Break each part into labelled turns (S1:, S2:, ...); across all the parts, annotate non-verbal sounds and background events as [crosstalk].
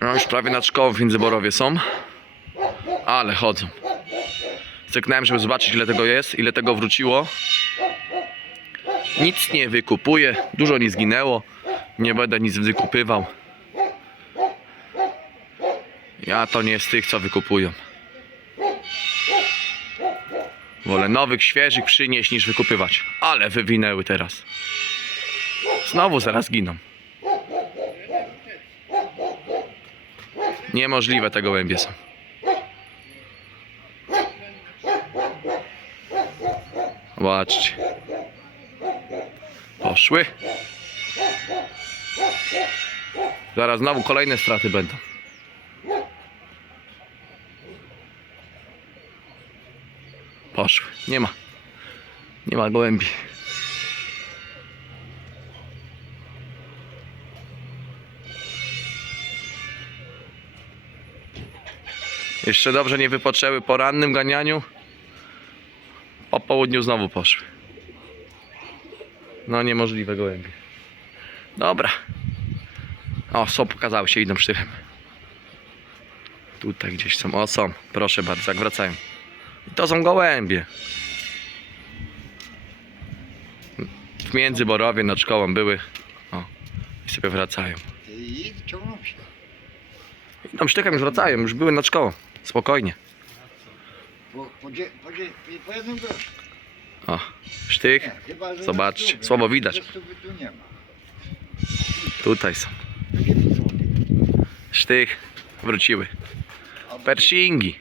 S1: No już prawie nad szkołą w Międzyborowie są. Ale chodzą. Cyknąłem, żeby zobaczyć ile tego jest, ile tego wróciło. Nic nie wykupuję, dużo nie zginęło. Nie będę nic wykupywał. Ja to nie z tych, co wykupują. Wolę nowych, świeżych przynieść niż wykupywać. Ale wywinęły teraz. Znowu zaraz giną. Niemożliwe te gołębie są. Zobaczcie. Poszły. Zaraz znowu kolejne straty będą. Poszły. Nie ma. Nie ma gołębi. Jeszcze dobrze nie wypoczęły po rannym ganianiu. Po południu znowu poszły. No niemożliwe gołębie. Dobra. O, są, pokazały się, idą sztychem. Tutaj gdzieś są. O, są. Proszę bardzo, jak wracają. I to są gołębie. W Międzyborowie nad szkołą były. O, i sobie wracają.
S2: I ciągną się.
S1: Idą sztychem, już wracają, już były nad szkołą. Spokojnie.
S2: Po, po, dzie, po, dzie, po jednym.
S1: O, sztych.
S2: Nie, chyba, że
S1: Zobaczcie, słabo widać.
S2: Że stówy tu nie ma.
S1: Tutaj są.
S2: Takie po złote.
S1: Sztych. Wróciły.
S2: A
S1: Pershingi.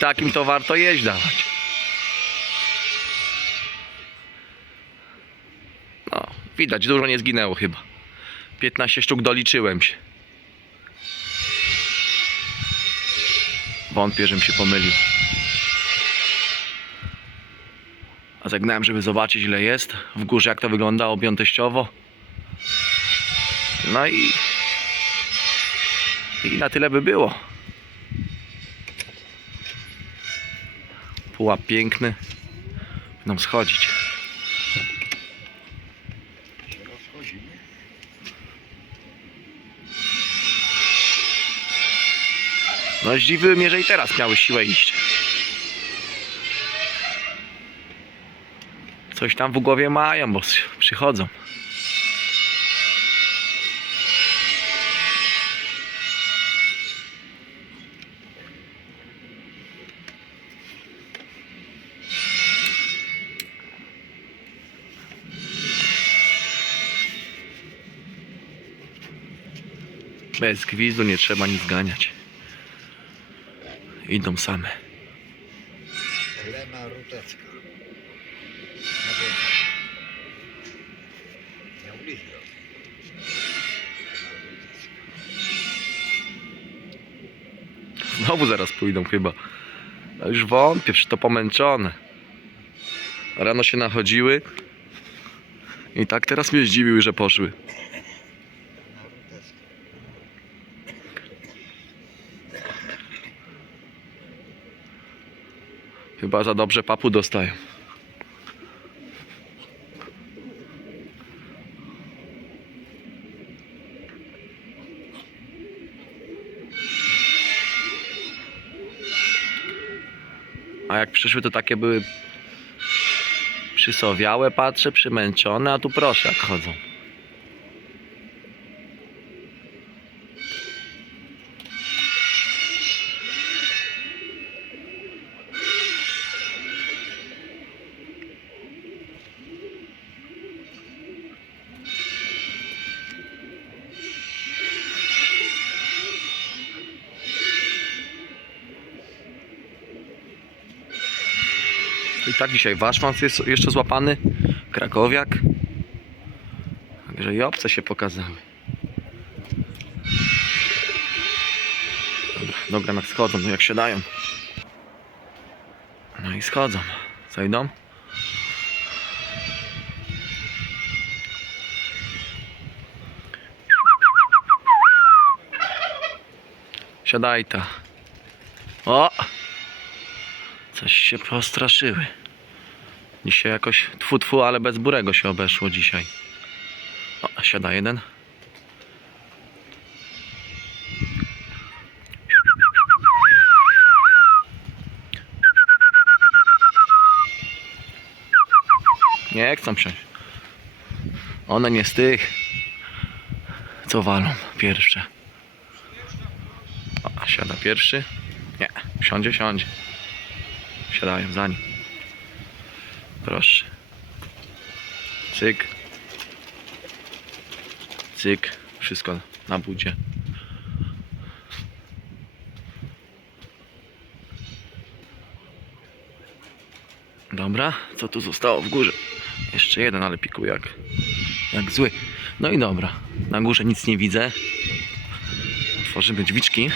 S1: Takim to warto jeść dawać. Widać, dużo nie zginęło chyba. 15 sztuk doliczyłem się. Wątpię, żebym się pomylił. A zagnałem, żeby zobaczyć ile jest. W górze jak to wygląda objętościowo. No i... I na tyle by było. Pułap piękny. Będą schodzić. No zdziwiły mnie, że i teraz miały siłę iść. Coś tam w głowie mają, bo przychodzą. Bez gwizdu nie trzeba nic ganiać. Idą same.
S2: Elena Rutecka. Na.
S1: Znowu zaraz pójdą chyba. A już wątpię, przecież to pomęczone. Rano się nachodziły. I tak teraz mnie zdziwiły, że poszły. Chyba za dobrze papu dostają. A jak przyszły, to takie były przysowiałe, patrzę, przymęczone, a tu proszę, jak chodzą. I tak dzisiaj waszmans jest jeszcze złapany, krakowiak. Także i obce się pokazały. Dobra, dobra jak schodzą, no jak siadają. No i schodzą. Co idą? Siadaj ta. O! Coś się postraszyły. Dzisiaj jakoś tfu tfu, ale bez burego się obeszło dzisiaj. O, siada jeden. Nie chcą wsiąść. One nie z tych, co walą pierwsze. O, siada pierwszy. Nie, siądzie, siądzie. Siadają za nim. Proszę. Cyk. Cyk. Wszystko na budzie. Dobra, co tu zostało w górze? Jeszcze jeden, ale pikuje jak, jak zły. No i dobra, na górze nic nie widzę. Otworzymy drzwiczki.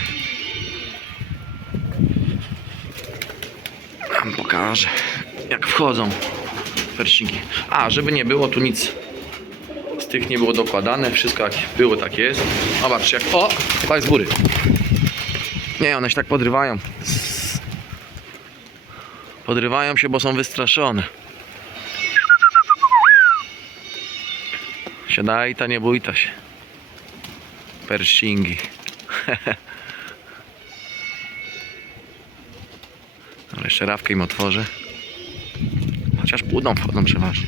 S1: Pokażę, jak wchodzą pershingi. A, żeby nie było tu nic z tych nie było dokładane, wszystko jak było, tak jest. Zobacz, jak... O! To z góry. Nie, one się tak podrywają. Podrywają się, bo są wystraszone. Siadaj, ta nie bój ta się. Pershingi. [laughs] jeszcze rawkę im otworzę. Chociaż budą wchodzą przeważnie.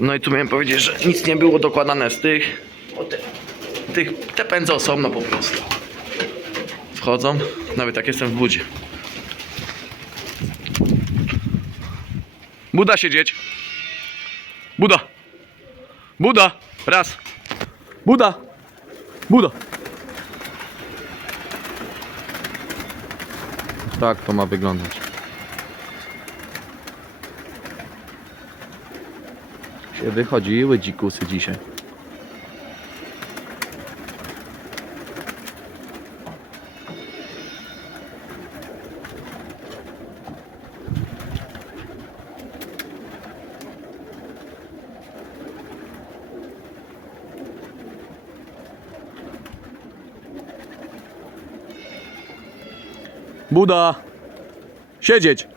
S1: No i tu miałem powiedzieć, że nic nie było dokładane z tych. Te, tych te pędze osobno po prostu. Wchodzą, nawet jak jestem w budzie. Buda siedzieć. Buda. Buda. Raz. Buda. Buda. Tak to ma wyglądać. Wychodziły dzikusy dzisiaj. Buda! Siedzieć!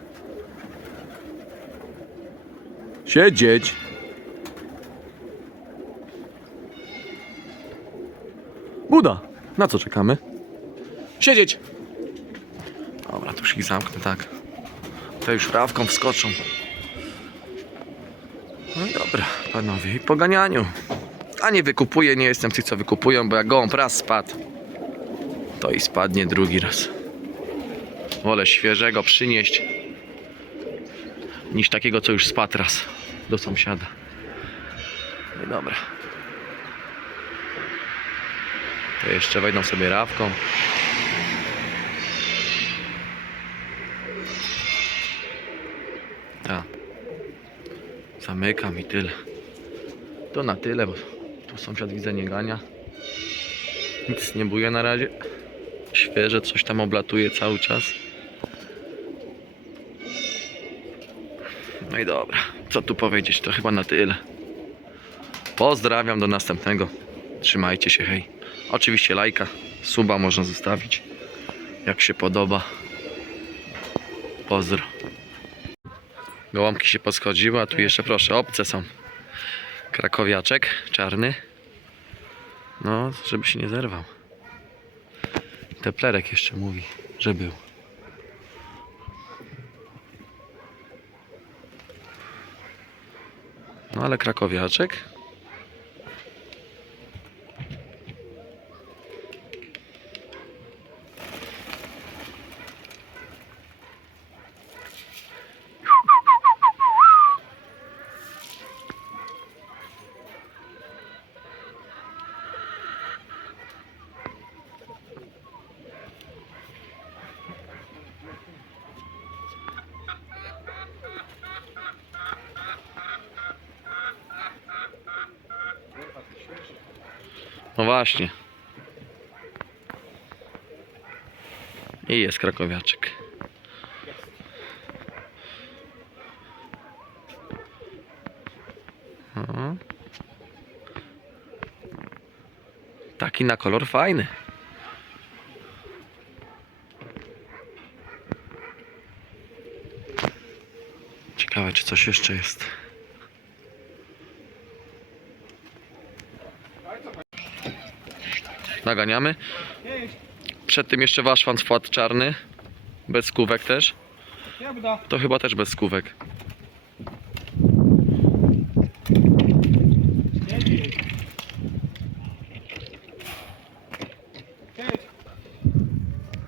S1: Siedzieć! Buda! Na co czekamy? Siedzieć! Dobra, tu już ich zamknę, tak. To już rawką wskoczą. No i dobra, panowie, i po ganianiu. A nie wykupuję, nie jestem tych, co wykupują, bo jak gołąb raz spadł, to i spadnie drugi raz. Wolę świeżego przynieść niż takiego, co już spadł raz do sąsiada. No dobra. To jeszcze wejdą sobie rawką. A. Zamykam i tyle. To na tyle, bo tu sąsiad widzę nie gania. Nic nie buje na razie. Świeże coś tam oblatuje cały czas. No i dobra, co tu powiedzieć, to chyba na tyle. Pozdrawiam do następnego. Trzymajcie się, hej. Oczywiście lajka, suba można zostawić, jak się podoba. Pozdro. Gołąbki się poschodziły, a tu jeszcze proszę, obce są. Krakowiaczek czarny. No, żeby się nie zerwał. Teplerek jeszcze mówi, że był. No ale krakowiaczek. No właśnie. I jest krakowiaczek. O. Taki na kolor fajny. Ciekawe, czy coś jeszcze jest. Naganiamy. Przed tym jeszcze wasz fan wpadł czarny. Bez skówek też. To chyba też bez skówek.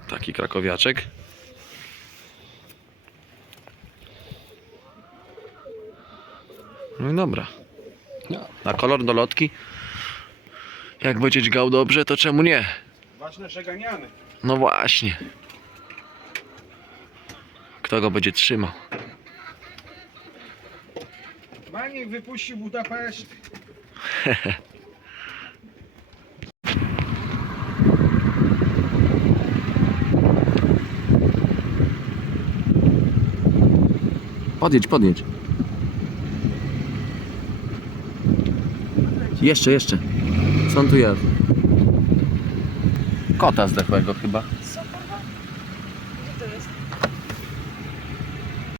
S1: Taki krakowiaczek. No i dobra. Na kolor do lotki. Jak będzie dźgał dobrze, to czemu nie?
S3: Ważne, że ganiamy.
S1: No właśnie. Kto go będzie trzymał?
S3: Maniek wypuścił Budapeszt. [laughs]
S1: Podjedź, podjedź. Jeszcze, jeszcze. Jest? Kota zdechłego chyba.